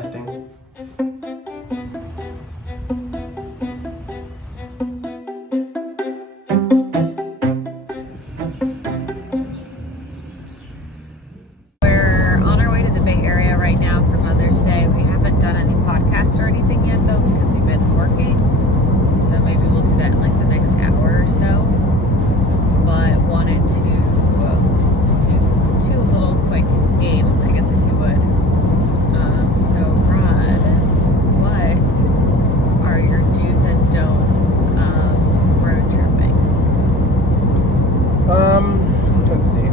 Testing. We're on our way to the Bay Area right now for Mother's Day. We haven't done any podcasts or anything yet though because we've been working. So maybe we'll do that in like the next hour or so. But wanted to do two little quick games, I guess if you would. So Rod, what are your do's and don'ts of road tripping? Let's see.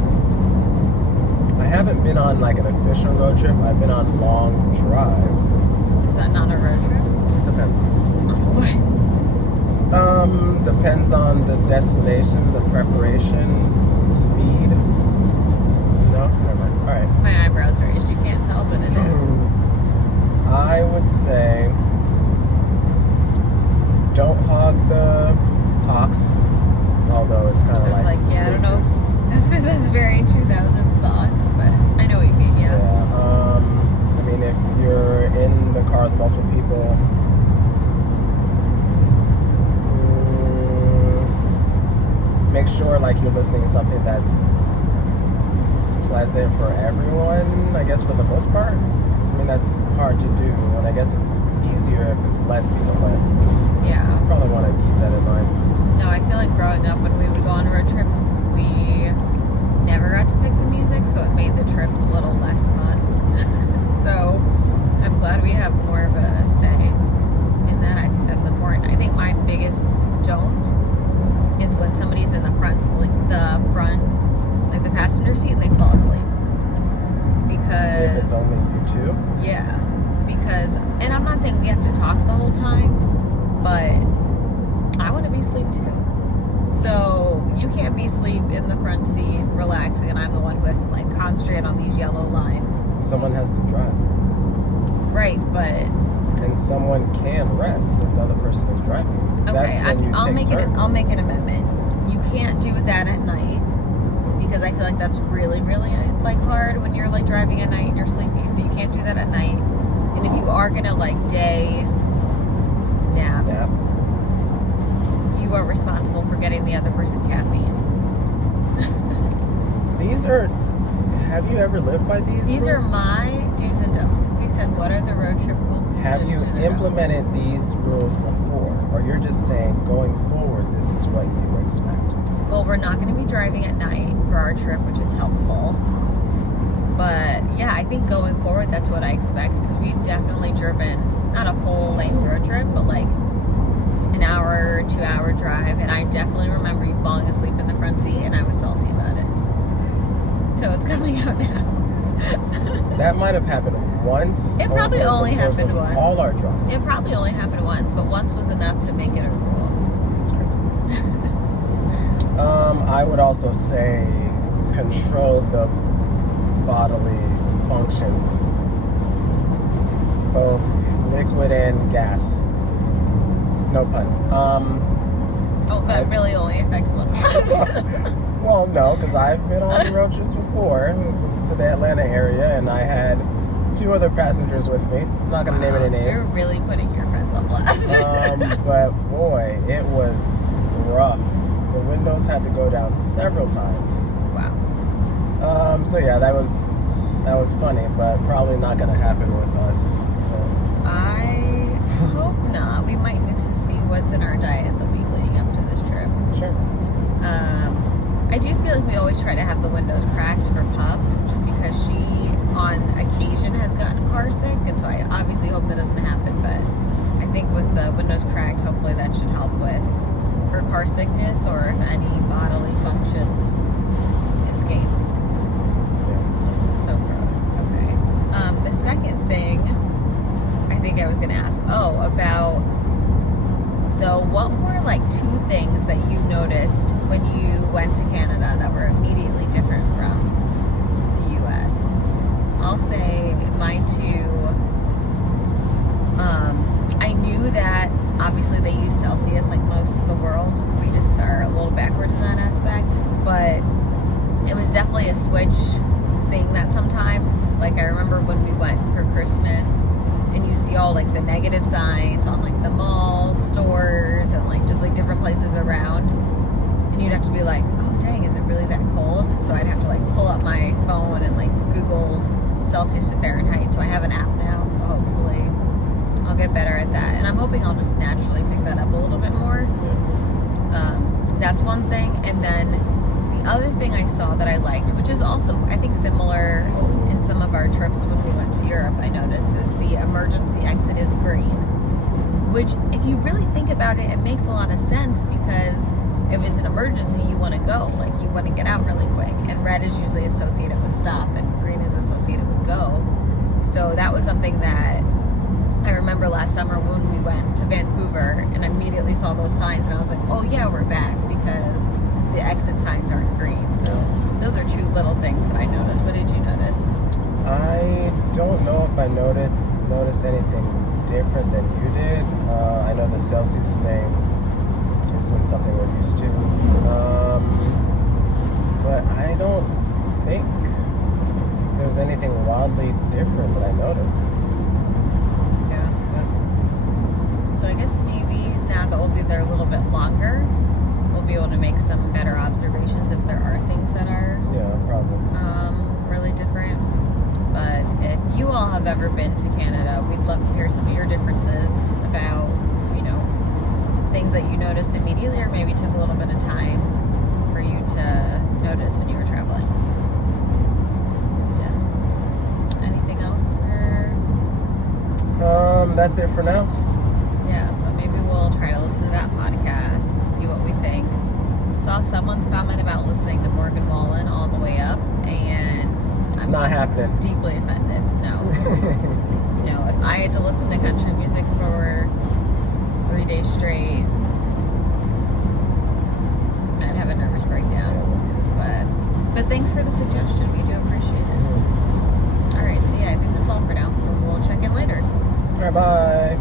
I haven't been on like an official road trip. I've been on long drives. Is that not a road trip? Depends. What? Depends on the destination, the preparation, the speed. No, never mind. All right. My eyebrows raised. You can't tell, but it is. I would say don't hog the ox, although it's kind of I was like, yeah, I don't know if that's very 2000s thoughts, but I know what you mean, yeah. I mean, if you're in the car with multiple people, make sure like you're listening to something that's pleasant for everyone, I guess, for the most part. I mean, that's hard to do, and I guess it's easier if it's less people, but Yeah. you probably want to keep that in mind. No, I feel like growing up when we would go on road trips, we never got to pick the music, so it made the trips a little less fun. So I'm glad we have more of a say in that. I think that's important. I think my biggest don't is when somebody's in the front, like the passenger seat, and they fall asleep. Because If it's only you two. yeah, because, and I'm not saying we have to talk the whole time, but I want to be asleep too. So you can't be asleep in the front seat relaxing, and I'm the one who has to like concentrate on these yellow lines. Someone has to drive. Right, but And someone can rest if the other person is driving. okay, I'll take make turns. I'll make an amendment. You can't do that at night because I feel like that's really, really like hard when you're like driving at night and you're sleepy. So you can't do that at night. And if you are gonna like day nap, Nap. you are responsible for getting the other person caffeine. These are. Have you ever lived by these? These are rules? my do's and don'ts. We said, what are the road trip rules? Have you Do's and don'ts? implemented these rules before, or you're just saying going forward, this is what you expect? Well, we're not going to be driving at night for our trip, which is helpful. But yeah, I think going forward, that's what I expect because we've definitely driven not a full length road trip, but like an hour, 2 hour drive. And I definitely remember you falling asleep in the front seat, and I was salty about it. So it's coming out now. That might have happened once. It probably over the only course happened of once. All our drives. It probably only happened once, but once was enough to make it a rule. It's crazy. I would also say control the bodily functions, both liquid and gas. No pun. Oh, that really only affects one of us. Well, no, because I've been on road trips before. This was to the Atlanta area, and I had 2 other passengers with me. I'm not going to name any names. You're really putting your friends on blast. But boy, it was rough. The windows had to go down several times. Wow. So yeah, that was funny, but probably not going to happen with us. So I hope not. We might need to see what's in our diet the week leading up to this trip. sure. I do feel like we always try to have the windows cracked for Pup, just because she, on occasion, has gotten car sick, and so I obviously hope that doesn't happen, but I think with the windows cracked, hopefully that should help with her car sickness, or if any bodily functions escape. Yeah. This is so gross. Okay. The second thing I think I was going to ask, so what were like 2 things that you noticed when you went to Canada that were immediately different from the US? I'll say my 2. I knew that obviously they use Celsius like most of the world. We just are a little backwards in that aspect, but it was definitely a switch seeing that sometimes. Like I remember when we went for Christmas and you see all like the negative signs on like the malls, stores, and like just like different places around. And you'd have to be like, oh dang, is it really that cold? So I'd have to like pull up my phone and like Google Celsius to Fahrenheit. So I have an app now, so hopefully I'll get better at that. And I'm hoping I'll just naturally pick that up a little bit more. That's one thing. And then the other thing I saw that I liked, which is also I think similar in some of our trips when we went to Europe, I noticed, is the emergency exit is green. Which, if you really think about it, it makes a lot of sense, because if it's an emergency, you want to go. Like, you want to get out really quick. And red is usually associated with stop, and green is associated with go. So that was something that I remember last summer when we went to Vancouver, and I immediately saw those signs, and I was like, oh yeah, we're back, because the exit signs aren't green. So those are two little things that I noticed. What did you notice? I don't know if I noticed anything different than you did. I know the Celsius thing isn't something we're used to. But I don't think there's anything wildly different that I noticed. Yeah. So I guess maybe now that we'll be there a little bit longer, we'll be able to make some better observations if there are things that are probably really different. But if you all have ever been to Canada, we'd love to hear some of your differences about, things that you noticed immediately, or maybe took a little bit of time for you to notice when you were traveling. Yeah. Anything else? That's it for now. Yeah, so maybe we'll try to listen to that podcast, see what we think. Saw someone's comment about listening to Morgan Wallen all the way up, and It's not happening. Deeply offended. No. No, if I had to listen to country music for 3 days straight, I'd have a nervous breakdown. But thanks for the suggestion. We do appreciate it. All right, so yeah, I think that's all for now. So we'll check in later. All right, bye.